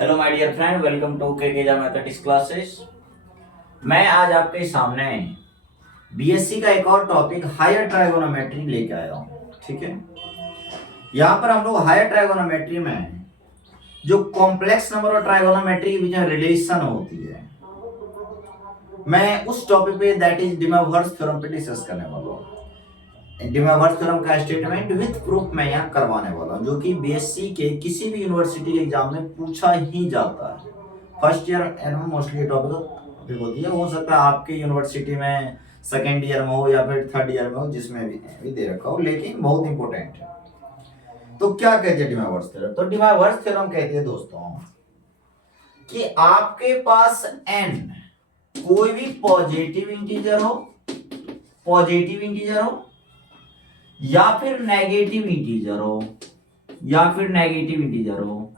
Hello my dear friend, welcome to K mathematics classes. मैं आज आपके सामने बीएससी का एक और टॉपिक हायर ट्राइगोनोमेट्री लेके आया हूँ। ठीक है, यहाँ पर हम लोग हायर ट्राइगोनोमेट्री में जो कॉम्प्लेक्स नंबर और ट्राइगोनोमेट्री के बीच में रिलेशन होती है, मैं उस टॉपिक पे दैट इज डिमोवर्स थ्योरम पे डिस्कस करने वाला हूँ। डिमोवर्स थ्योरम का स्टेटमेंट विद प्रूफ मैं यहाँ करवाने वाला हूँ, जो कि बीएससी के किसी भी यूनिवर्सिटी एग्जाम में पूछा ही जाता है। First year and mostly topic होती है। हो सकता है आपके यूनिवर्सिटी में सेकेंड ईयर में हो या फिर थर्ड ईयर में हो, जिसमें भी दे रखा हो, लेकिन बहुत इंपॉर्टेंट है। तो क्या कहते हैं डिमोवर्स थ्योरम? तो डिमोवर्स थ्योरम कहते हैं दोस्तों कि आपके पास n कोई भी पॉजिटिव इंटीजर हो या फिर नेगेटिव इंटीजर हो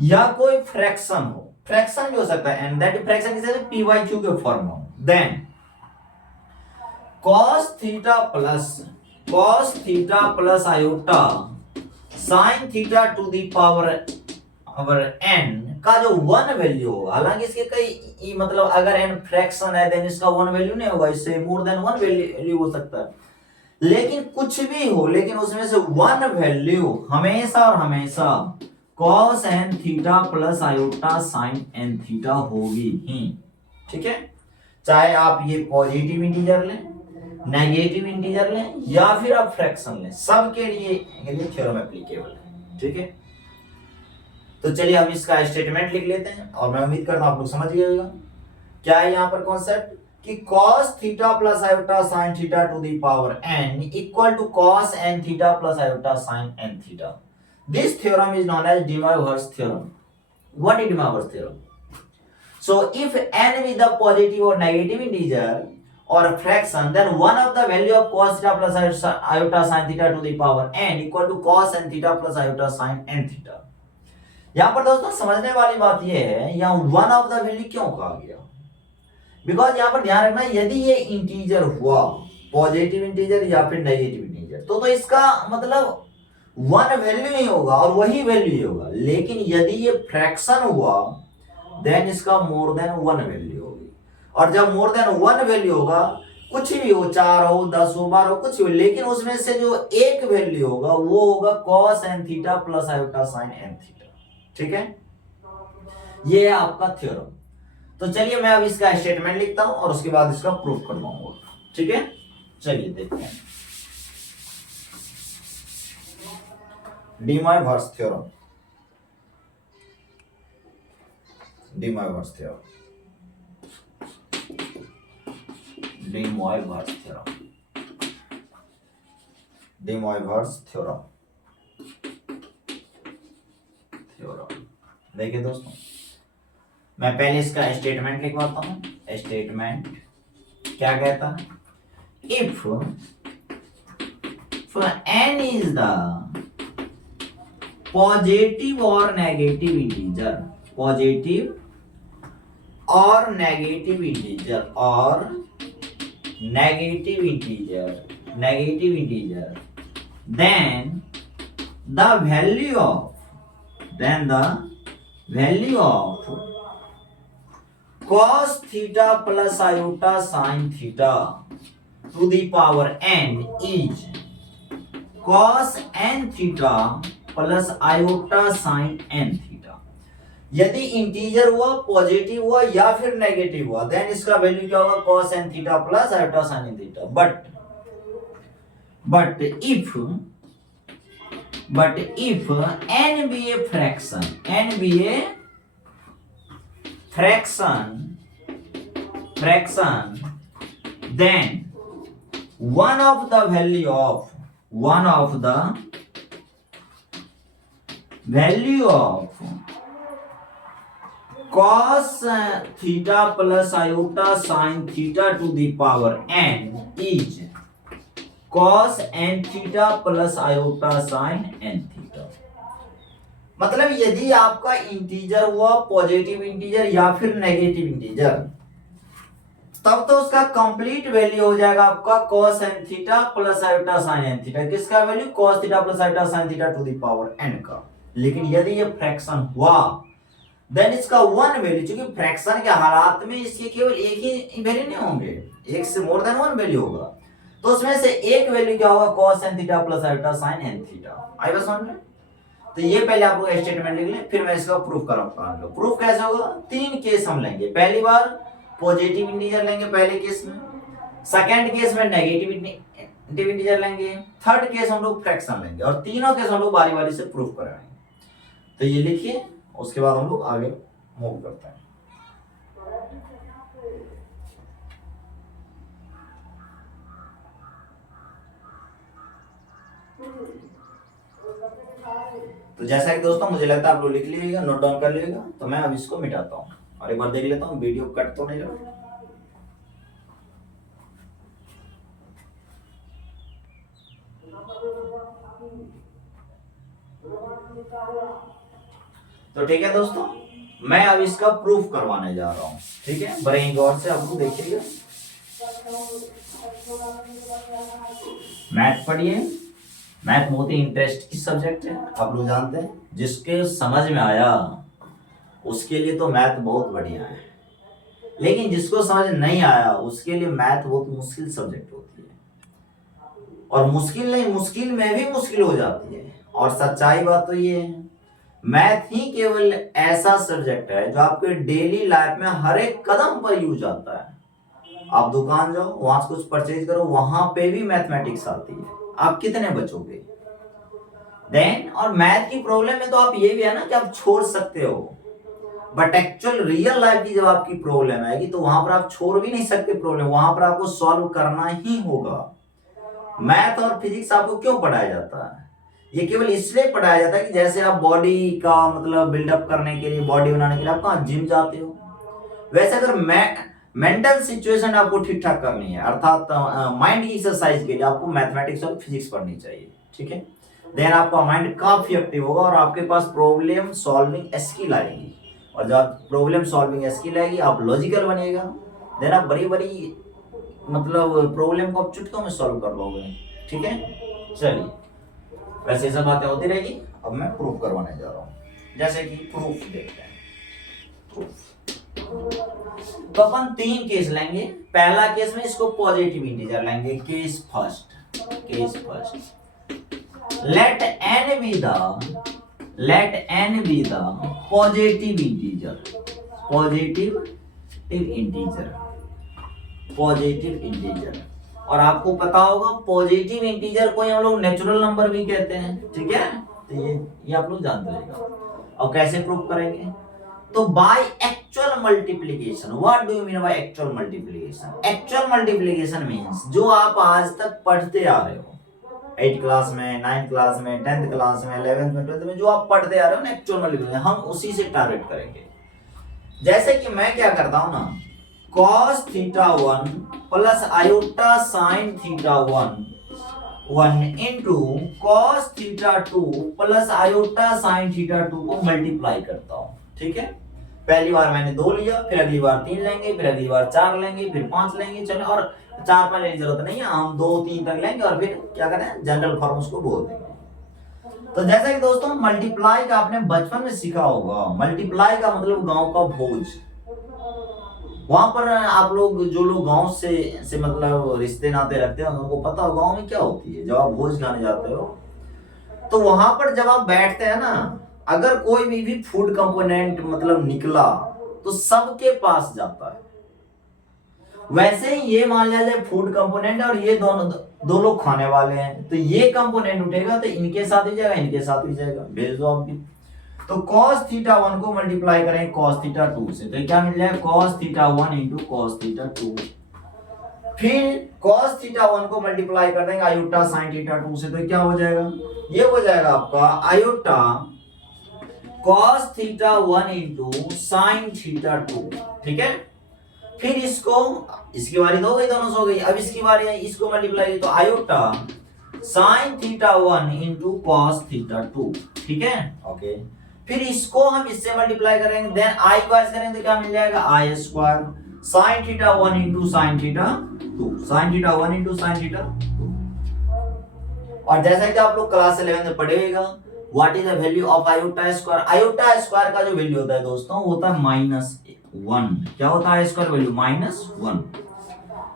या कोई फ्रैक्शन हो। फ्रैक्शन भी हो सकता है, एंड दैट फ्रैक्शन किसे पी बाई क्यू के फॉर्म में। Then cos theta plus iota sin theta to the power n का जो वन वैल्यू होगा, हालांकि इसके कई मतलब अगर n फ्रैक्शन है देन इसका वन वैल्यू नहीं होगा, इससे मोर देन वन वैल्यू हो सकता है। लेकिन कुछ भी हो, लेकिन उसमें से वन वैल्यू हमेशा और हमेशा cos n theta plus iota sin n theta होगी ही। ठीक है, चाहे आप ये पॉजिटिव इंटीजर लें, नेगेटिव इंटीजर लें या फिर आप फ्रैक्शन लें, सबके लिए थ्योरम एप्लीकेबल है। ठीक है, तो चलिए हम इसका स्टेटमेंट लिख लेते हैं और मैं उम्मीद करता हूं आप लोग समझ गए होगा क्या है यहाँ पर कॉन्सेप्ट कि cos theta plus iota sin theta to the power n equal to cos n theta plus iota sin n theta. This theorem is known as De Moivre's theorem. What is De Moivre's theorem? So if n with the positive or negative integer or a fraction, then one of the value of cos theta plus iota sin theta to the power n equal to cos n theta plus iota sin n theta। यहाँ पर दोस्तों समझने वाली बात यह है, यहाँ one of the value क्यों कहा गया? बिकॉज यहाँ पर ध्यान रखना, यदि ये इंटीजर हुआ पॉजिटिव इंटीजर या फिर नेगेटिव इंटीजर तो इसका मतलब वन वैल्यू ही होगा और वही वैल्यू ही होगा। लेकिन यदि ये फ्रैक्शन हुआ देन इसका मोर देन वन वैल्यू होगी, और जब मोर देन वन वैल्यू होगा, कुछ भी हो, 4 हो, 10 हो, 12 हो, कुछ भी, लेकिन उसमें से जो एक वैल्यू होगा वो होगा cos n theta plus iota sin n theta. ठीक है, ये है आपका थ्योरम। तो चलिए मैं अब इसका स्टेटमेंट लिखता हूं और उसके बाद इसका प्रूफ करवाऊंगा। ठीक है, चलिए देखते हैं डिमोवर्स थ्योरम। डिमोवर्स थ्योरम देखिए दोस्तों, मैं पहले इसका स्टेटमेंट लिखवाता हूं। स्टेटमेंट क्या कहता है? If n is the positive और नेगेटिव इंटीजर, पॉजिटिव और negative integer, then the value of cos theta plus iota sin theta to the power n is cos n theta plus iota sin n theta। यदि integer हुआ, positive हुआ या फिर negative हुआ, then इसका value क्या होगा? cos n theta plus iota sin n theta. But if n be a fraction, then one of the value of cos theta plus iota sin theta to the power n is cos n theta plus iota sin n theta। मतलब यदि आपका integer हुआ, positive integer या फिर negative integer, तब तो उसका complete value हो जाएगा आपका cos n theta plus iota sin n theta. किसका value? cos theta plus iota sin theta to the power n का। लेकिन यदि ये फ्रैक्शन हुआ देन इसका वन वैल्यू, क्योंकि फ्रैक्शन के हालात में इसके केवल एक ही वैल्यू नहीं होंगे, एक से मोर देन वन वैल्यू होगा, तो उसमें से एक वैल्यू क्या होगा, cos n theta plus iota sin n theta. आई बात समझ में? तो ये पहले आप लोग स्टेटमेंट लिख लें, फिर मैं इसका प्रूफ कराऊंगा। प्रूफ कैसे होगा, तीन केस हम लेंगे। पहली बार पॉजिटिव इंटीजर लेंगे पहले केस में, सेकंड केस में नेगेटिव इंटीजर लेंगे, थर्ड केस हम लोग फ्रैक्शन लेंगे, और तीनों केस हम लोग बारी बारी से प्रूफ कराएंगे। तो ये लिखिए, उसके बाद हम लोग आगे मूव करते हैं। तो जैसा कि दोस्तों मुझे लगता है आप लोग लिख लीजिएगा, नोट डाउन कर लीजिएगा। तो मैं अब इसको मिटाता हूँ और एक बार देख लेता हूँ वीडियो कट तो नहीं रहा। तो ठीक है दोस्तों, मैं अब इसका प्रूफ करवाने जा रहा हूँ। ठीक है, बड़े ही गौर से आप लोग देखिएगा। मैथ पढ़िए, मैथ बहुत ही इंटरेस्ट की सब्जेक्ट है, आप लोग जानते हैं। जिसके समझ में आया उसके लिए तो मैथ बहुत बढ़िया है, लेकिन जिसको समझ नहीं आया उसके लिए मैथ बहुत मुश्किल सब्जेक्ट होती है। और मुश्किल नहीं, मुश्किल में भी मुश्किल हो जाती है। और सच्चाई बात तो ये है, मैथ ही केवल ऐसा सब्जेक्ट है जो आपके डेली लाइफ में हर एक कदम पर यूज आता है। आप दुकान जाओ, वहां से कुछ परचेज करो, वहां पे भी मैथमेटिक्स आती है। आप कितने बचोगे देन? और मैथ की प्रॉब्लम में तो आप ये भी है ना कि आप छोड़ सकते हो, बट एक्चुअल रियल लाइफ की जब आपकी प्रॉब्लम आएगी तो वहां पर आप छोड़ भी नहीं सकते प्रॉब्लम, वहां पर आपको सॉल्व करना ही होगा। मैथ और फिजिक्स आपको क्यों पढ़ाया जाता है? ये केवल इसलिए पढ़ाया जाता है कि जैसे आप बॉडी का मतलब बिल्डअप करने के लिए, बॉडी बनाने के लिए आप कहाँ जिम जाते हो, वैसे अगर मेंटल सिचुएशन आपको ठीक ठाक करनी है, अर्थात माइंड की एक्सरसाइज के लिए आपको मैथमेटिक्स और फिजिक्स पढ़नी चाहिए। ठीक है, देन आपका माइंड काफी एक्टिव होगा और आपके पास प्रॉब्लम सॉल्विंग स्किल आएगी, और जब प्रॉब्लम सॉल्विंग स्किल आएगी आप लॉजिकल बनिएगा, देन आप बड़ी बड़ी मतलब प्रॉब्लम को आप चुटकियों में सॉल्व कर लोगे। ठीक है, चलिए, वैसे सब बातें होती रहेगी। अब मैं प्रूफ करवाने जा रहा हूँ, जैसे कि प्रूफ देखते हैं। तो अपन तीन केस लेंगे। पहला केस में इसको पॉजिटिव इंटीजर लेंगे, case first. Let n be the positive integer. और आपको पता होगा पॉजिटिव इंटीजर को हम लोग नेचुरल नंबर भी कहते हैं। ठीक है, तो ये आप लोग जानते रहेगा। और कैसे प्रूफ करेंगे? तो by actual multiplication. What do you mean by actual multiplication? Actual multiplication means जो आप आज तक पढ़ते आ रहे हो, 8th क्लास में, 9th क्लास में, 10th क्लास में, 11th में, 12th में, जो आप पढ़ते आ रहे हो ना एक्चुअल मल्टीप्लिकेशन, हम उसी से टारगेट करेंगे। जैसे कि मैं क्या करता हूं ना, cos theta 1 plus iota sine theta 1 into cos theta 2 plus iota sine theta 2 को मल्टीप्लाई करता हूं। ठीक है, पहली बार मैंने 2 लिया, फिर अगली बार 3 लेंगे, फिर अगली बार 4 लेंगे, फिर 5 लेंगे। चलो, और 4 पर लेने की जरूरत नहीं है, हम 2 3 तक लेंगे और फिर क्या करें, जनरल फॉर्म उसको बोल देंगे। तो जैसा कि दोस्तों मल्टीप्लाई का आपने बचपन में सीखा होगा, मल्टीप्लाई का मतलब गांव का भोज। वहां पर आप लोग, जो लोग गांव से मतलब रिश्ते नाते रखते हैं, उनको पता हो गांव में क्या होती है। जब आप भोज खाने जाते हो तो वहां पर जब आप बैठते हैं ना, अगर कोई भी फूड कंपोनेंट मतलब निकला तो सबके पास जाता है। वैसे ही ये मान लिया जाए फूड कंपोनेंट और ये दो लोग खाने वाले हैं, तो ये कंपोनेंट उठेगा तो इनके साथ ही जाएगा, इनके साथ ही जाएगा, भेज दो आप भी। तो cos थीटा 1 को मल्टीप्लाई करें cos थीटा 2 से, तो क्या मिल जाएगा, cos theta 1 into cos theta 2। फिर cos थीटा 1 को मल्टीप्लाई कर देंगे आयोटा साइन थीटा 2 से, तो क्या हो जाएगा, ये हो जाएगा आपका iota cos theta 1 into sine theta 2। ठीक है, फिर इसकी बारी तो हो गई, दोनों से हो गई। अब इसकी बारी है, इसको मल्टीप्लाई तो iota sine theta 1 into cos theta 2। ठीक है, ओके। फिर इसको हम इससे मल्टीप्लाई करेंगे, देन आई को ऐसे करेंगे तो क्या मिल जाएगा, i square sine theta 1 into sine theta 2, sine theta 1 into sine theta 2। और जैसा कि आप लोग क्लास 11 में पढ़ेगा, what is the value of iota square? Iota square का जो वैल्यू होता है दोस्तों वो होता है -1। क्या होता है स्क्वायर वैल्यू? -1।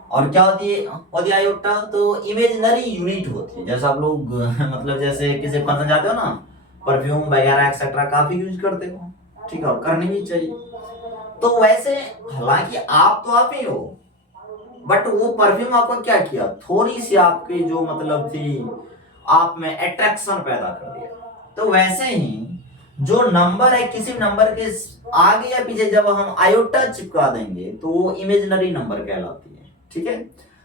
और क्या होती है आयोटा? तो इमेजिनरी यूनिट होती है। जैसे आप लोग मतलब जैसे किसी पसंद जाते हो ना, परफ्यूम वगैरह एक्सेट्रा काफी यूज करते हो, ठीक है, और करनी भी चाहिए। तो वैसे हालांकि आप तो आप ही हो, बट वो परफ्यूम आपको क्या किया, थोड़ी सी आपकी जो मतलब थी आप में अट्रैक्शन पैदा कर दिया। तो वैसे ही जो नंबर है किसी नंबर के आगे या पीछे जब हम आयोटा चिपका देंगे तो वो इमेजिनरी नंबर कहलाती है, ठीक है।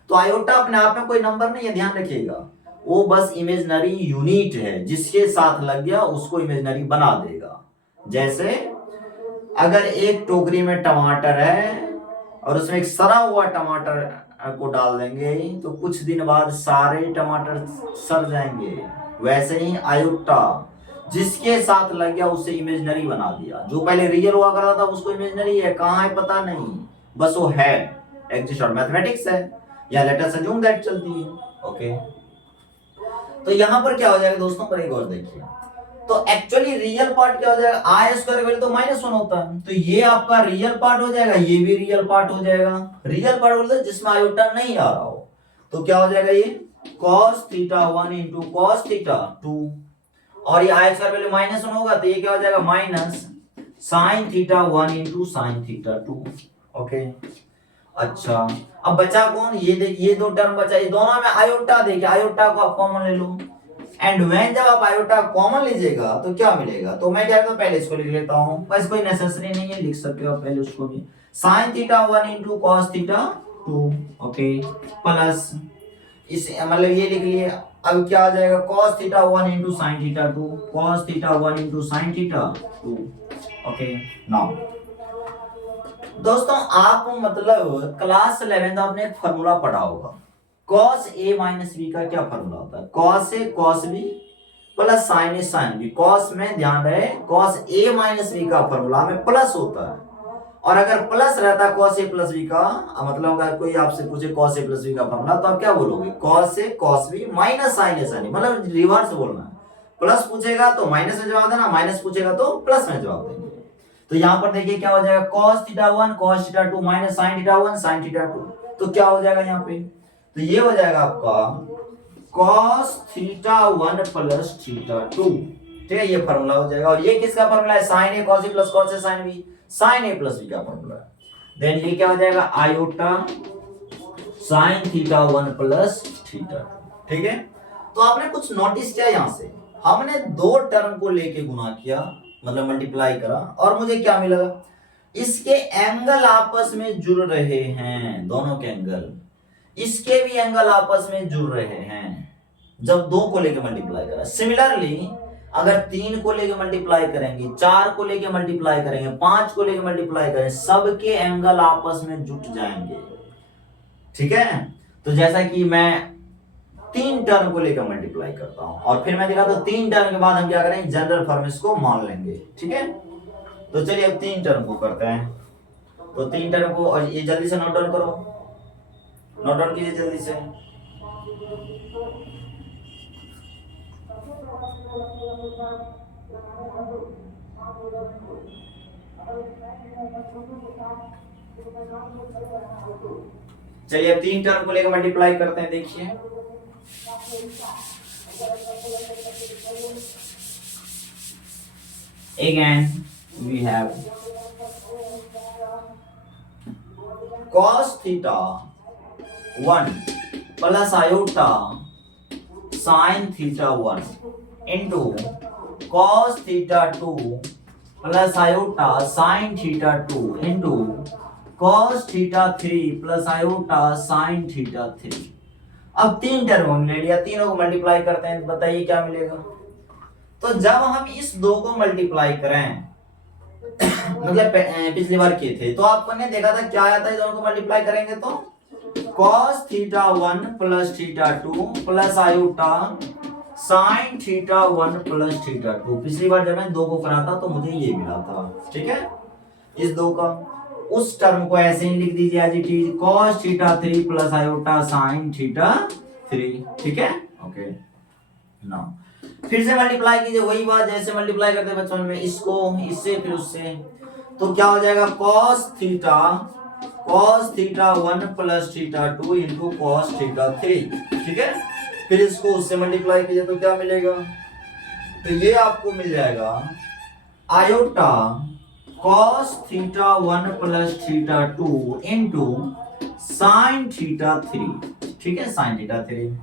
तो आयोटा अपने आप में कोई नंबर नहीं है, ध्यान रखिएगा, वो बस इमेजिनरी यूनिट है, जिसके साथ लग गया उसको इमेजिनरी बना देगा। जैसे अगर एक टोकरी में टमाटर है और उसमें एक सड़ा हुआ टमाटर को डाल देंगे तो कुछ दिन बाद सारे टमाटर सड़ जाएंगे। वैसे ही आयोटा जिसके साथ लग गया उसे इमेजिनरी बना दिया। जो पहले रियल हुआ करता था उसको इमेजिनरी है, कहाँ है पता नहीं, बस वो है, एग्जिस्ट। और मैथमेटिक्स है, या लेट अस अज्यूम दैट चलती है। ओके, तो यहां पर क्या हो जाएगा दोस्तों, पर एक और देखिए, तो एक्चुअली रियल पार्ट क्या हो जाएगा, आई स्क्वायर वैल्यू तो -1 होता है, तो ये आपका रियल पार्ट हो जाएगा, ये भी रियल पार्ट हो जाएगा। रियल पार्ट बोलते हैं जिसमें आयोटा नहीं आ रहा हो, तो क्या हो जाएगा, ये cos theta 1 into cos theta 2, और ये आई स्क्वायर वैल्यू -1 होगा तो ये क्या हो जाएगा, minus sin theta 1 into sin theta 2। Okay, अच्छा, अब बचा कौन, ये देखिए ये दो टर्म बचा, ये दोनों में आयोटा, देखिए आयोटा को आप कॉमन ले लो, एंड व्हेन जब आप आयोटा कॉमन लीजिएगा तो क्या मिलेगा, तो मैं क्या करता हूं, पहले इसको लिख लेता हूं, बस कोई नेसेसरी नहीं है, लिख सकते हो आप पहले उसको भी, sin theta 1 into cos theta 2, okay, plus इस मतलब ये लिख लिए। अब क्या आ जाएगा, cos theta 1 into sin theta 2, cos theta 1 into sin theta 2। Okay, now दोस्तों आप मतलब क्लास 11 आपने एक फॉर्मूला पढ़ा होगा, cos a माइनस b का क्या फॉर्मूला होता है, cos a cos b plus sin a sin b। cos में ध्यान रहे cos a माइनस b का फॉर्मूला में प्लस होता है, और अगर प्लस रहता है cos a प्लस b का, मतलब अगर कोई आपसे पूछे cos a प्लस b का फॉर्मूला तो आप क्या बोलोगे, cos a cos b minus sin a sin b, मतलब रिवर्स बोलना है। प्लस पूछेगा तो माइनस में जवाब देना, माइनस पूछेगा तो प्लस में जवाब देंगे। तो यहां पर देखिए क्या हो जाएगा, cos theta 1 cos theta 2 minus sin theta 1 sin theta 2, तो क्या हो जाएगा यहाँ पे, तो ये हो जाएगा आपका cos थीटा 1 प्लस थीटा 2, ठीक है, ये फार्मूला हो जाएगा। और ये किसका फार्मूला है, sin a cos a plus cos a sin b, sin a plus b का फार्मूला है। देन ये क्या हो जाएगा, iota sin theta 1 plus theta 2, ठीक है। तो आपने कुछ नोटिस किया, यहां से हमने दो टर्म को लेके गुना किया, मतलब मल्टीप्लाई करा, और मुझे क्या मिला, इसके एंगल आपस में जुड़ रहे हैं, दोनों के एंगल, इसके भी एंगल आपस में जुड़ रहे हैं जब दो को लेके मल्टीप्लाई करा। सिमिलरली अगर 3 को लेके मल्टीप्लाई करेंगे, 4 को लेके मल्टीप्लाई करेंगे, 5 को लेके मल्टीप्लाई करेंगे, सबके एंगल आपस में जुट जाएंगे, ठीक है। तो जैसा कि मैं 3 टर्म को लेकर मल्टीप्लाई करता हूं और फिर मैं दिखाता हूं 3 टर्म के बाद हम क्या करेंगे, जनरल फॉर्म इसको मान लेंगे, ठीक है। तो चलिए अब 3 टर्म को करते हैं, तो 3 टर्म को, और ये जल्दी से नोट डाउन करो, नोट डाउन कीजिए जल्दी से। चलिए अब 3 टर्म को लेकर मल्टीप्लाई करते हैं, देखिए again we have cos theta 1 plus iota sin theta 1 into cos theta 2 plus iota sin theta 2 into cos theta 3 plus iota sin theta 3। अब 3 टर्म ले लिया, तीनों को मल्टीप्लाई करते हैं, बताइए क्या मिलेगा। तो जब हम इस दो को मल्टीप्लाई करें मतलब पिछली बार किए थे तो आपने देखा था क्या आया था, दोनों को मल्टीप्लाई करेंगे तो cos theta 1 plus theta 2 plus iota sin theta 1 plus theta 2। पिछली बार जब मैं दो को करा था तो मुझे ये मिला था, ठीक है। इस दो का उस टर्म को ऐसे ही लिख दीजिए as it is, cos theta 3 plus iota sin theta 3, ठीक है। ओके, नाउ फिर से मल्टीप्लाई कीजिए, वही बात जैसे मल्टीप्लाई करते बचपन में, इसको इससे फिर उससे, तो क्या हो जाएगा cos theta 1 plus theta 2 into cos theta 3, ठीक है। फिर इसको उससे मल्टीप्लाई कीजिए तो क्या मिलेगा, तो ये आपको मिल जाएगा iota cos theta 1 plus theta 2 into sine theta 3, ठीक है, साइन थीटा 3।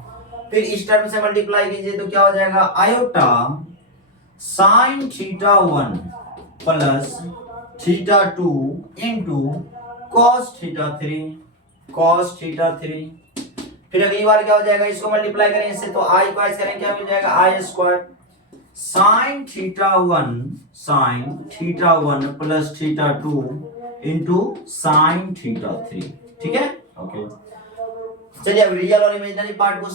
फिर इस टर्म से मल्टीप्लाई कीजिए तो क्या हो जाएगा iota sine theta 1 plus theta 2 into cos theta 3। फिर अगली बार क्या हो जाएगा, इसको मल्टीप्लाई करें इससे तो आई को ऐसे करें, क्या मिल जाएगा i square sine theta 1 plus theta 2 into sine theta 3, ठीक है, ओके। चलिए अब रियल और इमेजिनरी पार्ट को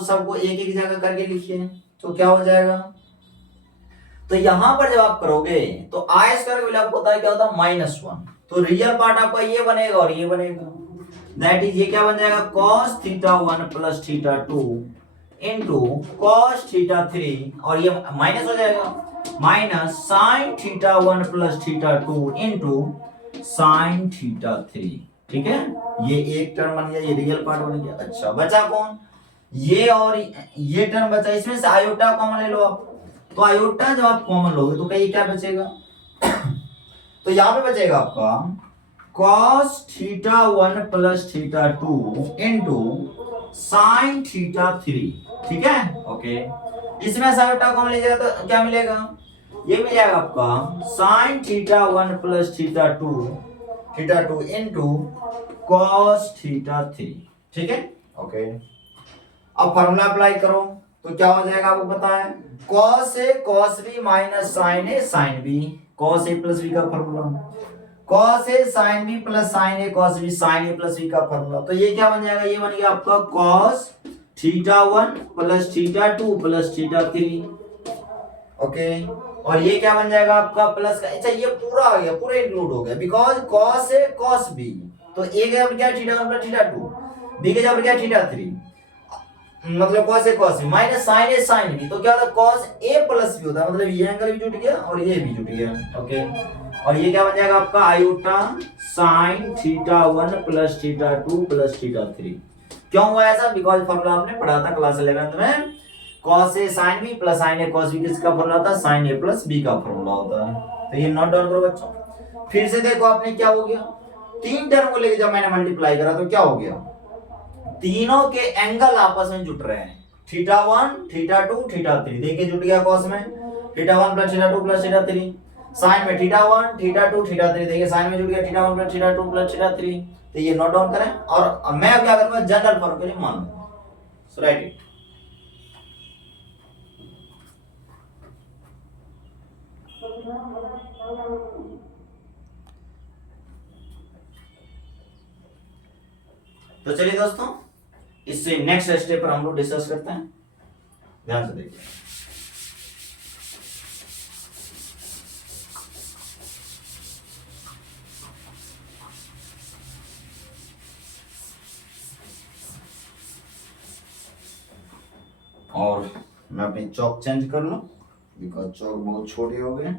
सबको एक एक जगह करके लिखिए, तो क्या हो जाएगा, तो यहां पर जब आप करोगे तो आई स्क्वायर का वैल्यू आपको पता है क्या होता है -1, तो रियल पार्ट आपका ये बनेगा और ये बनेगा, दैट इज ये क्या बन जाएगा cos theta 1 plus theta 2 into cos theta 3, और ये माइनस हो जाएगा minus sign theta 1 plus theta 2 into sine theta 3, ठीक है। ये एक टर्म बन गया, ये रियल पार्ट बन गया। अच्छा बचा कौन, ये और ये टर्म बचा, इसमें से आयोटा कॉमन ले लो आप, तो आयोटा जब आप कॉमन लोगे तो कहीं क्या बचेगा तो यहां पे बचेगा आपका cos theta 1 plus theta 2 into sine theta 3, ठीक है, ओके। इसमें से आयोटा कॉमन लीजिएगा तो क्या मिलेगा, ये मिल जाएगा आपका sign theta 1 plus theta 2 into cos theta 3, ठीक है, ओके। अब फॉर्मूला अप्लाई करो तो क्या हो जाएगा, आपको पता है cos A cos B minus sin A sin B, cos A plus B का formula, cos A sin B plus sin A cos B sin A plus B का फॉर्मूला, तो ये क्या बन जाएगा, ये बन गया आपका cos theta 1 plus theta 2 plus theta 3, okay. और ये क्या बन जाएगा आपका प्लस का, अच्छा ये पूरा आ गया, पूरा इंक्लूड हो गया, because cos A cos B, तो A के जब क्या थीटा 1 प्लस थीटा 2, B के जब क्या थीटा 3, मतलब cos A cos B minus sin A sin B, तो क्या होता है cos A प्लस B होता है, मतलब ये एंगल भी जुट गया और ये भी जुट गया, ओके। और ये क्या बन जाएगा आपका iota sin theta 1 plus theta 2 plus theta 3। क्यों हुआ ऐसा, बिकॉज फॉर्मूला आपने पढ़ा था क्लास 11th में, cos A sin B plus sin A cos B किसका फॉर्मूला होता है, sin A प्लस B का फॉर्मूला होता है, तो ये नोट डाउन करो बच्चों। फिर से देखो आपने क्या हो गया, तीन टर्म को लेके जब मैंने मल्टीप्लाई करा तो क्या हो गया, तीनों के एंगल आपस में जुट रहे हैं, थीटा 1 थीटा 2 थीटा 3, देखिए जुट गया cos में theta 1 plus theta 2 plus theta 3, sine में थीटा 1 थीटा 2 थीटा 3, देखिए साइन में जुट गया theta 1 plus theta 2 plus theta 3, तो ये नोट डाउन करें। और मैं अब क्या करूंगा, जनरल फॉर्म के लिए मान लूंगा, सो राइट इट। तो चलिए दोस्तों, इससे नेक्स्ट स्टेप पर हम लोग डिस्कस करते हैं, ध्यान से देखिए। और मैं अपनी चौक चेंज कर लूं, बिकॉज चौक बहुत छोटे हो गए।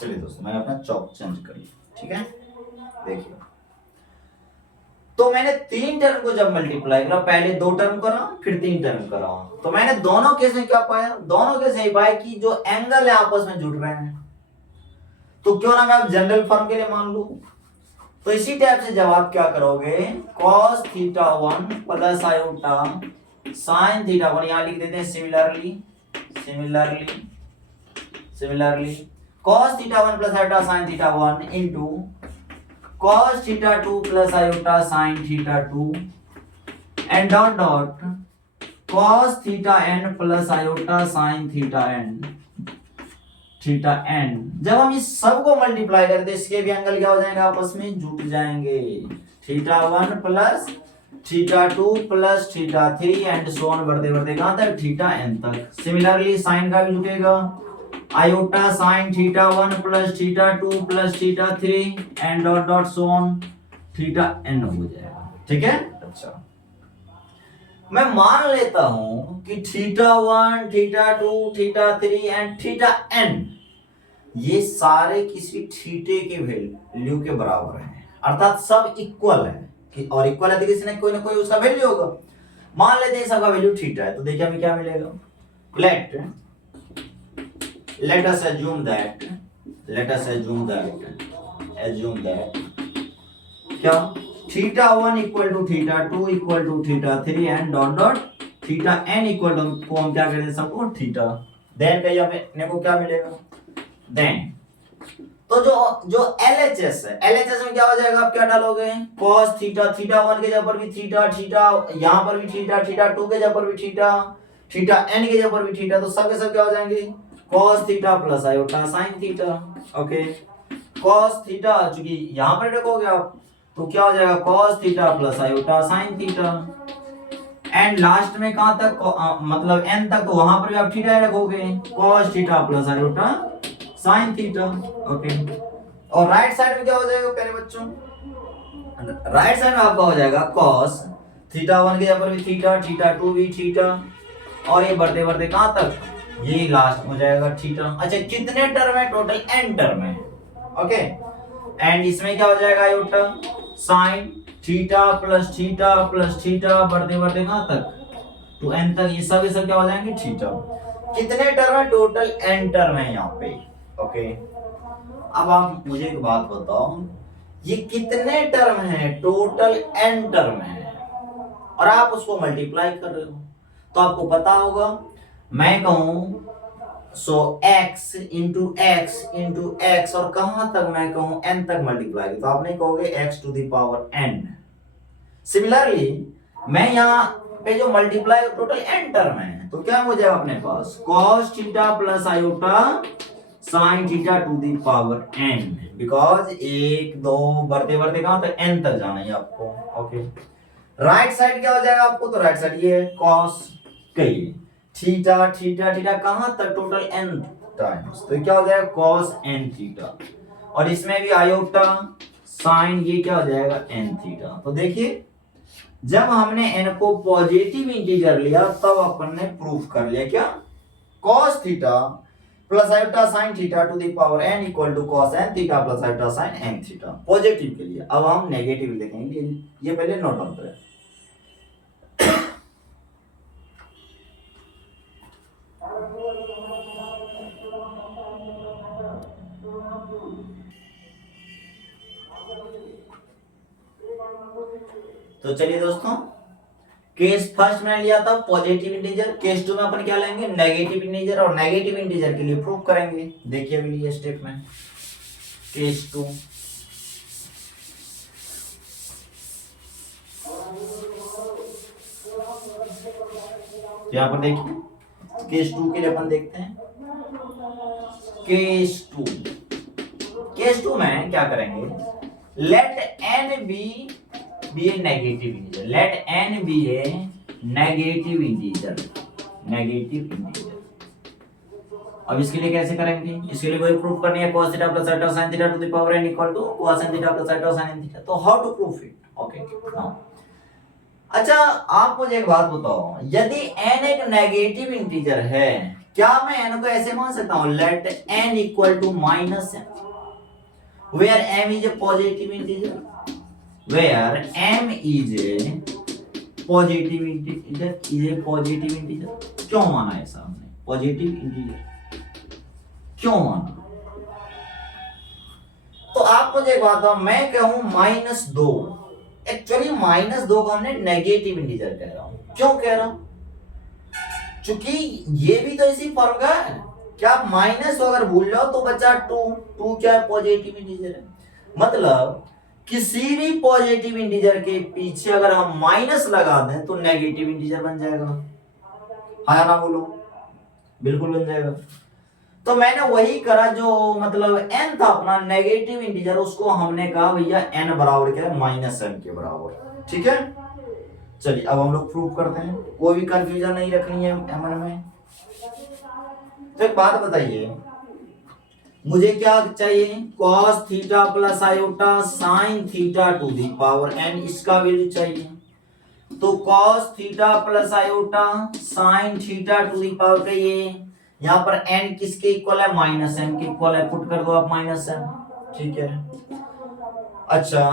चलिए दोस्तों, मैंने अपना चौक चेंज कर लिया, ठीक है। देखिए, तो मैंने तीन टर्म को जब मल्टीप्लाई करा, पहले दो टर्म करा फिर तीन टर्म करा, तो मैंने दोनों केस में क्या पाया, दोनों केस में पाया कि जो एंगल है आपस में जुड़ रहे हैं, तो क्यों ना मैं अब जनरल फॉर्म के लिए मान लूं। तो इसी टाइप से जब आप क्या करोगे, cos theta 1 plus iota sin theta 1, यहां लिख देते हैं similarly cos theta 1 plus iota sin theta 1 into cos theta 2 plus iota sin theta 2 and dot dot cos theta n plus iota sin theta n theta n। जब हम इस सब को multiply करते हैं, इसके भी एंगल क्या हो जाएंगे, आपस में जुट जाएंगे, theta 1 plus theta 2 plus theta 3 and so on बढ़ते बढ़ते कहां तक, थीटा n तक। सिमिलरली साइन का भी जुटेगा, iota sine theta 1 plus theta 2 plus theta 3 and dot dot so on theta n हो जाएगा। ठीक है। अच्छा, मैं मान लेता हूं कि theta 1 theta 2 theta 3 and theta n ये सारे किसी थीटे के वैल्यू के बराबर हैं, अर्थात सब इक्वल है कि और इक्वल है तो किसी ने कोई ना कोई उसका वैल्यू होगा। मान लेते हैं सबका वैल्यू थीटा है, तो देखिए हमें क्या मिलेगा। let us assume that क्या theta 1 equal to theta 2 equal to theta 3 and dot dot theta n equal to को हम क्या कहते हैं सबको थीटा। देन कहिए अपने को क्या मिलेगा। देन तो जो LHS है, LHS में क्या हो जाएगा, आप क्या डालोगे cos थीटा, थीटा 1 के जगह पर भी थीटा, थीटा यहां पर भी थीटा, थीटा 2 के जगह पर भी थीटा, थीटा n के जगह पर भी थीटा, तो सब के सब क्या हो जाएंगे cos theta plus iota sin theta. Okay, cos theta चूंकि यहां पर देखोगे आप तो क्या हो जाएगा cos theta plus iota sin theta, and last में कहां तक मतलब n तक, तो वहां पर भी आप थीटा रखोगे cos theta plus iota sin theta. Okay, और राइट साइड में क्या हो जाएगा पहले बच्चों, राइट साइड में आपका हो जाएगा cos थीटा 1 के जगह पर भी थीटा, थीटा 2 भी थीटा, और ये बढ़ते बढ़ते कहां तक, ये लास्ट हो जाएगा थीटा। अच्छा, कितने टर्म है टोटल, n टर्म है। ओके, एंड इसमें क्या हो जाएगा iota sin theta plus theta बढ़ते बढ़ते कहां तक, तो n तक, ये सब क्या हो जाएंगे थीटा। कितने टर्म है टोटल, n टर्म है यहाँ पे। ओके, अब आप मुझे एक बात बताओ, ये कितने टर्म है टोटल n टर्म है, और आप उसको मल्टीप्लाई कर रहे हो, तो आपको पता होगा, मैं कहूं सो x इंटू एक्स और कहां तक मैं कहूं n तक मल्टीप्लाई, तो आप नहीं कहोगे x to the power n। Similarly मैं यहां पे जो मल्टीप्लाई टोटल n टर्म है, तो क्या हो जाएगा अपने पास cos theta plus iota sin theta to the power n, because 1 2 बढ़ते बढ़ते कहां तक n तक जाना है आपको। ओके, राइट साइड क्या हो जाएगा आपको, तो राइट साइड ये cos कहिए थीटा थीटा थीटा कहां तक, टोटल n टाइम्स, तो क्या हो जाएगा cos n थीटा, और इसमें भी आयोटा sin, ये क्या हो जाएगा n थीटा। तो देखिए जब हमने n को पॉजिटिव इंटीजर लिया तब अपन ने प्रूफ कर लिया क्या, cos theta plus iota sin theta to the power n equal to cos n theta plus iota sin n theta, positive के लिए। अब हम नेगेटिव लिखेंगे, ये पहले नोट डाउन करें। तो चलिए दोस्तों, केस फर्स्ट में लिया था पॉजिटिव इंटीजर, केस 2 में अपन क्या लेंगे नेगेटिव इंटीजर, और नेगेटिव इंटीजर के लिए प्रूफ करेंगे। देखिए अभी ये स्टेप में केस 2, यहां पर देखिए केस 2 के लिए अपन देखते हैं केस 2 में क्या करेंगे, late n be a negative integer, let n be a negative integer। अब इसके लिए कैसे करेंगे, इसके लिए वही प्रूफ करनी है cos theta plus iota sin theta to the power n equal to cos n theta plus iota sin n theta. तो how to proof it. Okay, now अच्छा आप मुझे एक बात बताओ, यदि n एक नेगेटिव इंटीजर है, क्या मैं n को ऐसे मान सकता हूं let n equal to minus m, where m is a positive integer, where m is a positive integer। क्यों माना ऐसा हमने पॉजिटिव इंटीजर, क्यों माना, तो आप मुझे एक बात बताओ, मैं कहूं -2, एक्चुअली -2 को हमने नेगेटिव इंटीजर कह रहा हूं, क्यों कह रहा हूं, क्योंकि ये भी तो इसी फॉर्म का है, क्या माइनस अगर भूल जाओ तो बचा 2 क्या है पॉजिटिव इंटीजर है, मतलब किसी भी पॉजिटिव इंटीजर के पीछे अगर हम माइनस लगा दें तो नेगेटिव इंटीजर बन जाएगा, हाँ ना बोलो, बिल्कुल बन जाएगा। तो मैंने वही करा, जो मतलब n था अपना नेगेटिव इंटीजर, उसको हमने कहा भैया n बराबर क्या है -m के बराबर। ठीक है, चलिए अब हम लोग प्रूव करते हैं, कोई भी कंफ्यूजन नहीं रखनी है मन में। तो एक बात बताइए, मुझे क्या चाहिए, cos theta plus iota sine theta to the power n, इसका वैल्यू चाहिए। तो cos theta plus iota sine theta to the power का ये यहाँ पर n किसके इक्वल है, माइनस m के इक्वल है, पुट कर दो आप माइनस m, ठीक है। अच्छा,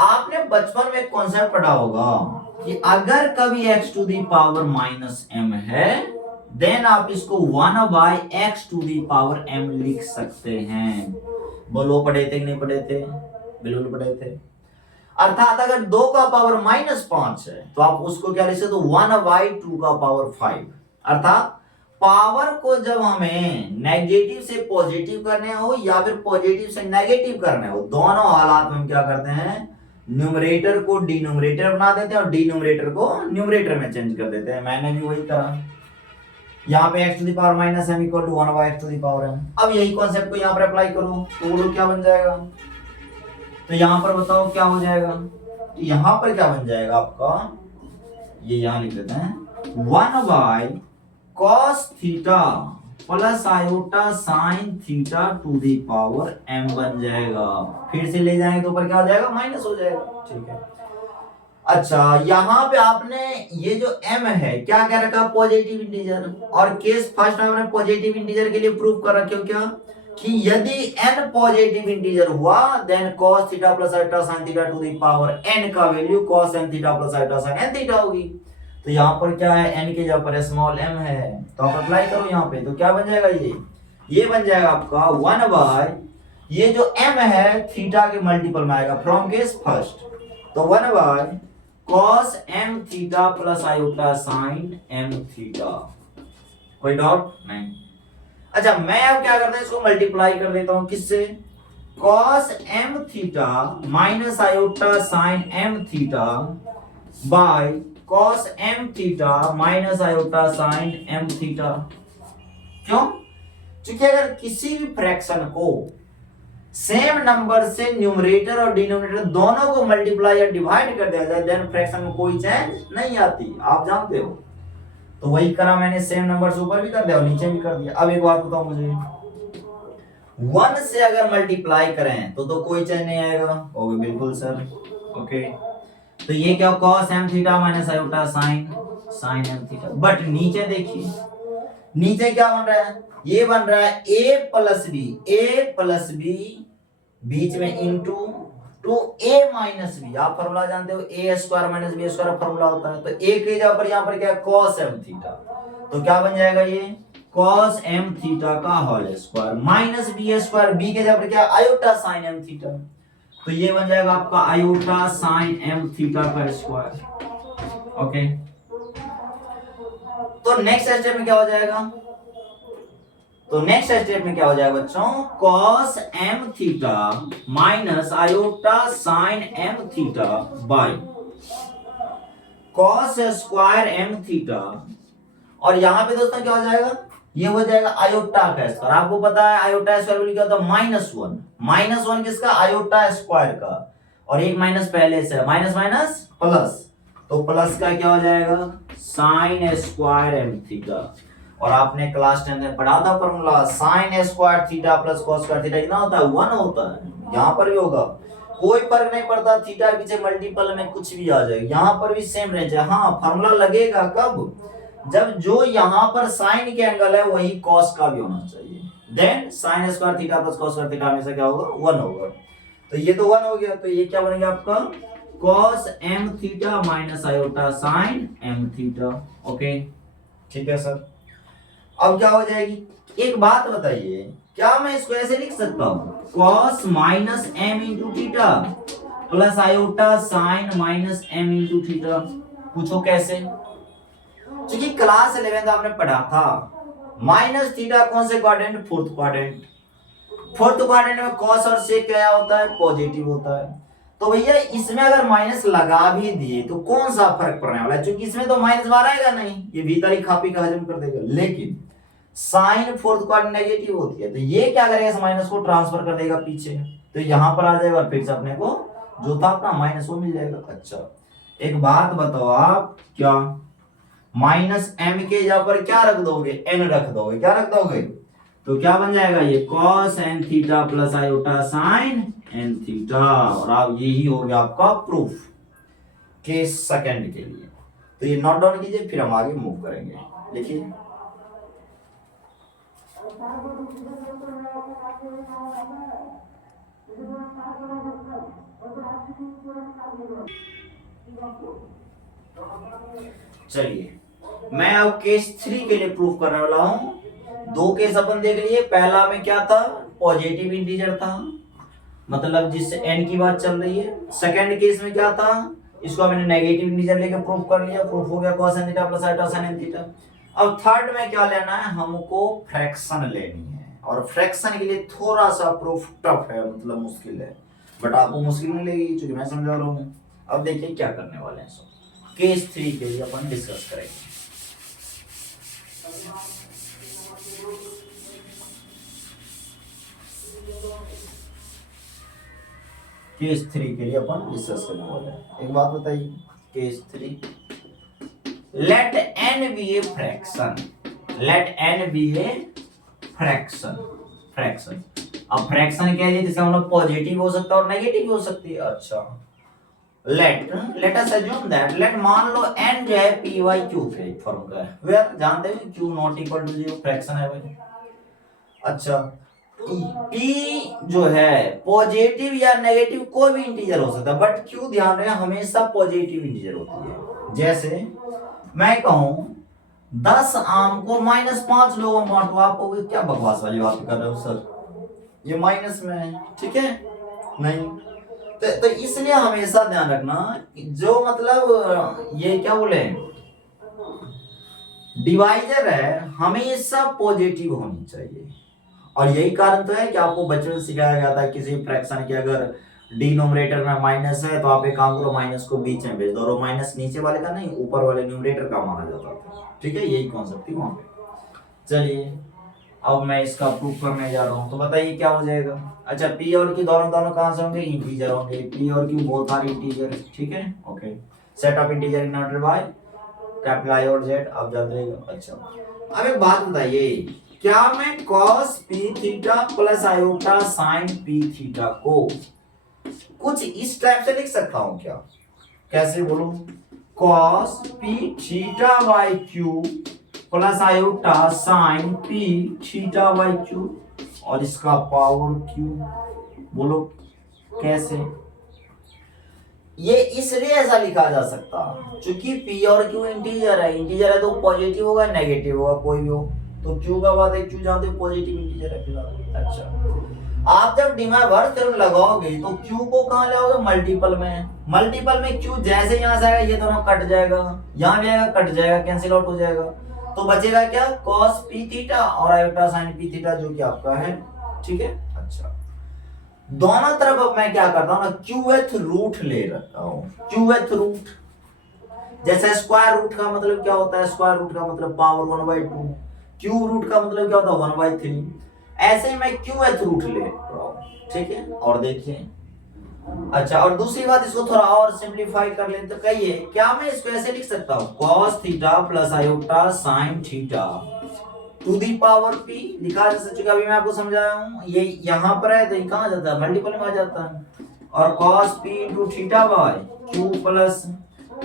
आपने बचपन में कॉन्सेप्ट पढ़ा होगा कि अगर कभी x to the power minus m है देन आप इसको 1 by x to the power m लिख सकते हैं। बोलो पढ़े थे कि नहीं पढ़े थे, बिल्कुल पढ़े थे। अर्थात अगर 2 का पावर माइनस 5 है तो आप उसको क्या लिख सकते हो, 1 बाई 2 का पावर 5। अर्थात पावर को जब हमें नेगेटिव से पॉजिटिव करने हो या फिर पॉजिटिव से नेगेटिव करने हो, दोनों हालात में हम क्या करते हैं, न्यूमरेटर को डिनोमिनेटर बना देते हैं और डिनोमिनेटर को न्यूमरेटर में चेंज कर देते हैं। मैंने भी वही करा। यहाँ पे x to the power minus m equal to 1 by x to the power m। अब यही कॉन्सेप्ट को यहाँ पर अप्लाई करो तो बोलो क्या बन जाएगा, तो यहाँ पर बताओ क्या हो जाएगा, तो यहाँ पर क्या बन जाएगा आपका, ये यहाँ लिख देते हैं 1 by cos theta plus iota sine theta to the power m बन जाएगा। फिर से ले जाएंगे तो ऊपर क्या हो जाएगा, माइनस हो जाएगा, ठीक है। अच्छा, यहाँ पे आपने ये जो m है क्या क्या रखा, पॉजिटिव इंटीजर, और केस फर्स्ट में हमने पॉजिटिव इंटीजर के लिए प्रूव कर रखे हो क्या, कि यदि n पॉजिटिव इंटीजर हुआ then cos theta plus iota sin theta to the power n का value cos n theta plus iota sin n theta होगी। तो यहाँ पर क्या है, n के जगह पर स्मॉल m है, तो आप अप्लाई करो यहाँ पे, तो क्या बन जाएगा, ये बन जाएगा आपका 1 बाय, ये जो m है थीटा के मल्टीपल में आएगा फ्रॉम केस फर्स्ट, तो 1 by cos m theta plus iota sin m theta. कोई डाउट नहीं। अच्छा, मैं अब क्या करता हूं, इसको मल्टीप्लाई कर देता हूं किससे, cos m theta minus iota sin m theta by cos m theta minus iota sin m theta. क्यों, क्योंकि अगर किसी भी फ्रैक्शन को सेम नंबर से न्यूमरेटर और डिनोमिनेटर दोनों को मल्टीप्लाई या डिवाइड कर दिया जाए देन फ्रैक्शन में कोई चेंज नहीं आती, आप जानते हो। तो वही करा मैंने, सेम नंबर से ऊपर भी कर दिया और नीचे भी कर दिया। अब एक बात बताओ मुझे, 1 से अगर मल्टीप्लाई करें तो कोई चेंज नहीं आएगा, ओके बिल्कुल सर, ओके। तो ये क्या, cos m theta minus iota sin m theta. But नीचे देखिए, नीचे क्या बन रहा है, ये बन रहा है a प्लस बी बीच में into two a minus b. आप फॉर्मूला जानते हो, a square minus b square formula होता है। तो a के जगह पर यहाँ पर क्या है, cos m थीटा, तो क्या बन जाएगा, ये cos m थीटा का whole square minus b square, b के जगह पर क्या, आयोटा sin m थीटा, तो ये बन जाएगा आपका आयोटा sin m थीटा का स्क्वायर, ओके। तो नेक्स्ट स्टेप में क्या हो जाएगा, तो नेक्स्ट स्टेप में क्या हो जाएगा बच्चों, cos m theta minus iota sin m theta by cos square m theta, और यहां पे दोस्तों क्या हो जाएगा, ये हो जाएगा आयोटा का स्क्वायर। आपको पता है आयोटा स्क्वायर क्या होता है, -1 किसका, आयोटा स्क्वायर का, और एक माइनस पहले से, माइनस माइनस प्लस, तो प्लस का क्या हो जाएगा, sin स्क्वायर m थीटा। और आपने क्लास 10 में पढ़ा था formula, sin square theta plus cos square theta कितना होता है, 1 होता है। यहाँ पर भी होगा, कोई फर्क नहीं पड़ता, थीटा के पीछे मल्टीपल में कुछ भी आ जाए, यहाँ पर भी सेम रेंज है। हाँ, फॉर्मूला लगेगा कब, जब जो यहाँ पर साइन के एंगल है वही कॉस का भी होना चाहिए, then sin square theta plus cos square theta हमेशा क्या होगा, 1 होगा। तो ये तो 1 हो गया, तो ये क्या बनेगा आपका cos m theta minus iota sin m theta, okay ठीक है सर। अब क्या हो जाएगी, एक बात बताइए, क्या मैं इसको ऐसे लिख सकता हूँ, cos minus m into theta plus iota sin minus m into theta, पूछो कैसे। क्योंकि क्लास 11 आपने पढ़ा था माइनस थीटा कौन से क्वाड्रेंट, फोर्थ क्वाड्रेंट में cos और sec क्या होता है, पॉजिटिव होता है। तो भैया इसमें अगर माइनस लगा भी दिए तो कौन सा फर्क पड़ने वाला है, क्योंकि इसमें तो माइनस बार आएगा नहीं, ये भीतर ही खा पी का हजम कर देगा। लेकिन साइन फोर्थ क्वाड्रेंट नेगेटिव होती है, तो ये क्या करेगा, इस माइनस को ट्रांसफर कर देगा पीछे, तो यहाँ पर आ जाएगा, फिर से अपने को जो था अपना माइनस वो मिल जाएगा। अच्छा एक बात बताओ आप, क्या माइनस m के जगह पर क्या रख दोगे, n रख दोगे, क्या रख दोगे, तो क्या बन जाएगा ये cos n theta plus iota sine n theta. और आप यही हो गया आपका प्रूफ केस सेकंड के लिए। तो ये नोट डाउन कीजिए, फिर हम आगे मूव करेंगे। लिखिए चलिए मैं अब केस 3 के लिए प्रूफ करने वाला हूं। दो केस अपन देख लिए। पहला में क्या था, पॉजिटिव इंटीजर था, मतलब जिससे n की बात चल रही है। सेकंड केस में क्या था, इसको मैंने नेगेटिव इंटीजर लेके प्रूफ कर लिया, प्रूफ हो गया cos n theta plus iota sin n theta. अब थर्ड में क्या लेना है, हमको फ्रैक्शन लेनी है, और फ्रैक्शन के लिए थोड़ा सा प्रूफ टफ है, मतलब मुश्किल है, बट आपको मुश्किल नहीं लगेगी क्योंकि मैं समझा रहा हूँ। अब देखिए क्या करने वाले हैं। सो केस 3 के लिए अपन डिस्कस करेंगे। केस 3 के लिए अपन डिस्कस करने वाले हैं। एक बात बताइए, case 3, let n be a fraction, let n be a fraction, fraction. अब फ्रैक्शन क्या है, जिसका मतलब पॉजिटिव हो सकता है और नेगेटिव हो सकती है। अच्छा, let us assume that, let मान लो n जो है पी वाई क्यू के फॉर्म का है, वेयर जानते हैं q not equal to 0, fraction है भाई। अच्छा, p जो है पॉजिटिव या नेगेटिव कोई भी इंटीजर हो सकता है, बट क्यू ध्यान रहे हमेशा पॉजिटिव इंटीजर होती है। जैसे मैं कहूं 10 आम को -5 लोगों में बांटो, आप कहोगे क्या बकवास वाली बात कर रहे हो सर, ये माइनस में है, ठीक है नहीं। तो इसलिए हमेशा ध्यान रखना जो मतलब ये क्या बोले डिवाइजर है हमेशा पॉजिटिव होनी चाहिए। और यही कारण तो है कि आपको बचपन से सिखाया गया था किसी फ्रैक्शन के अगर डिनोमिनेटर में माइनस है तो आप एक काम करो माइनस को बीच में भेज दो, और माइनस नीचे वाले का नहीं ऊपर वाले न्यूमरेटर का माना जाता था, ठीक है, यही कॉन्सेप्ट थी वहां पे। चलिए अब मैं इसका प्रूफ करने जा रहा हूं, तो बताइए क्या हो जाएगा। अच्छा, पी और क्यू दोनों दोनों कहां से होंगे, इंटीजर होंगे, पी और क्यू बोथ आर इंटीजर, ठीक है, okay. Set of integer denoted by capital I और जेड, आप जान रहे। अच्छा, अब एक बात बताइए, क्या मैं cos p theta plus iota sin p theta को कुछ इस टाइप से लिख सकता हूं क्या, कैसे बोलूं, cos p theta by q plus iota sin p theta by q और इसका पावर q, बोलो कैसे। ये इसलिए ऐसा लिखा जा सकता क्योंकि p और q इंटीजर है, इंटीजर है तो पॉजिटिव होगा नेगेटिव होगा कोई भी हो, तो q का बात है, q जानते हो पॉजिटिव इंटीजर है फिलहाल। अच्छा, आप जब डिमैवर्स थ्योरम लगाओगे तो q को कहां ले आओगे, मल्टीपल में, मल्टीपल में q जैसे यहां से आएगा ये दोनों कट जाएगा, यहां भी आएगा कट जाएगा, कैंसिल आउट हो जाएगा, तो बचेगा क्या cos p थीटा और आयोटा sin p थीटा जो कि आपका है, ठीक है। अच्छा, दोनों तरफ अब मैं क्या करता हूं ना, क्यूएथ रूट ले रखता हूं, क्यूएथ रूट, जैसे स्क्वायर रूट का मतलब क्या होता है, स्क्वायर रूट का मतलब पावर 1/2, क्यूब रूट का मतलब क्या होता है 1/3, ऐसे ही मैं क्यूएथ रूट ले रहा हूं, ठीक है। और देखिए, अच्छा, और दूसरी बात इसको थोड़ा और सिंपलीफाई कर लें तो कहिए क्या मैं इसको ऐसे लिख सकता हूं, cos theta plus iota sin theta to the power p, लिखा जा सकता है, अभी मैं आपको समझाया हूं, ये यहां पर है तो ये कहां जाता है, मल्टीपल में आ जाता है, और cos p into theta by q plus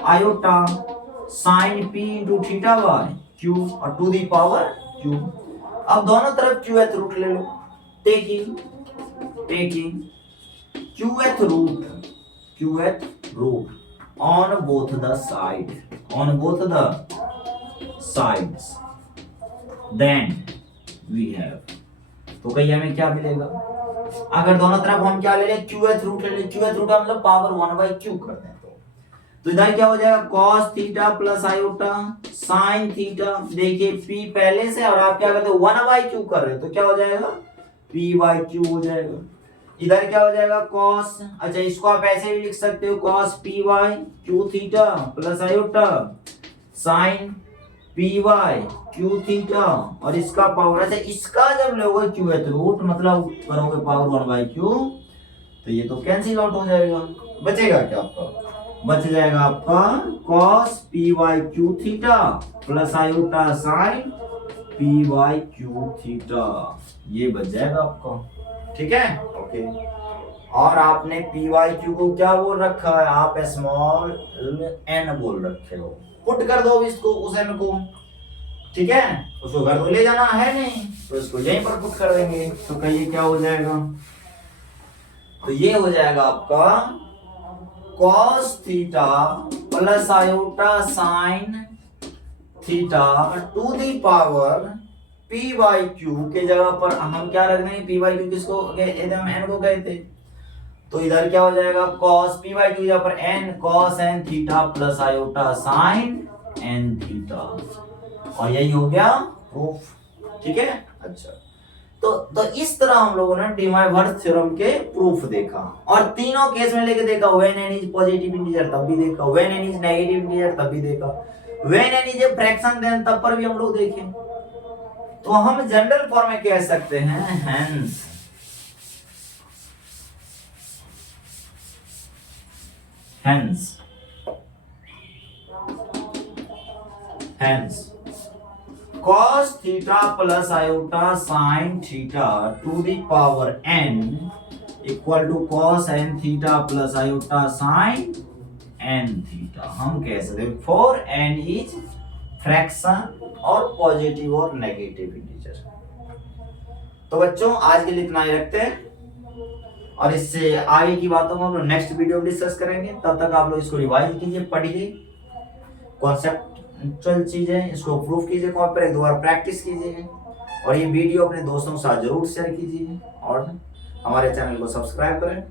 iota sin p into theta by q और टू दी पावर q। अब दोनों तरफ qth रूट ले लो, taking qth root on both the sides, then we have, तो कहीं हमें क्या मिलेगा, अगर दोनों तरफ हम क्या ले लें qth रूट ले लें, qth रूट का मतलब पावर 1/q कर दें, तो इधर क्या हो जाएगा cos theta plus iota sin theta, देखिए p पहले से और आप क्या करते हो 1/q कर रहे हो तो क्या हो जाएगा p/q हो जाएगा। इधर क्या हो जाएगा cos, अच्छा इसको आप ऐसे भी लिख सकते हो cos p/q theta plus iota sin p/q theta और इसका पावर, अच्छा इसका जब लोगे qth रूट मतलब करोगे पावर 1/q तो ये तो कैंसिल आउट हो जाएगा, बचेगा क्या आपका, बच जाएगा आपका cos p/q theta plus iota sin p by q theta, ये बच जाएगा आपका। ठीक है, ओके। और आपने पी वाई क्यू को क्या बोल रखा है, आप स्मॉल एन बोल रखे हो। पुट कर दो इसको, उस एन को। ठीक है, उसको घर तो ले जाना है नहीं, तो इसको यहीं पर पुट कर देंगे। तो कहिए क्या हो जाएगा, तो ये हो जाएगा आपका cos theta plus iota sine theta to the power p by q के जगह पर हम क्या रख देंगे, पी बाई क्यू किसको हम एन को कहते। तो इधर क्या हो जाएगा, cos पी बाई क्यू की जगह पर n cos n theta plus iota sine n theta, और यही हो गया प्रूफ। ठीक है, अच्छा। तो इस तरह हम लोगों ने डिमाइवर्स थ्योरम के प्रूफ देखा, और तीनों केस में लेके देखा। When n is positive integer तब भी देखा, when n is negative integer तब भी देखा, when n is a fraction then तब पर भी हम लोग देखे। तो हम जनरल फॉर्म में कह सकते हैं hence hence hence cos theta plus iota sine theta to the power n equal to cos n theta plus iota sine n theta. हम कह सकते हैं फॉर n इज फ्रैक्शन और पॉजिटिव और नेगेटिव इंटीजर। तो बच्चों आज के लिए इतना ही रखते हैं, और इससे आगे की बातों को हम लोग नेक्स्ट वीडियो में डिस्कस करेंगे। तब तक आप लोग इसको रिवाइज कीजिए, पढ़िए, कॉन्सेप्चुअल चीजें इसको प्रूफ कीजिए, कॉपी पर एक दो बार प्रैक्टिस कीजिए, और ये वीडियो अपने दोस्तों के साथ जरूर शेयर कीजिए, और हमारे चैनल को सब्सक्राइब करें।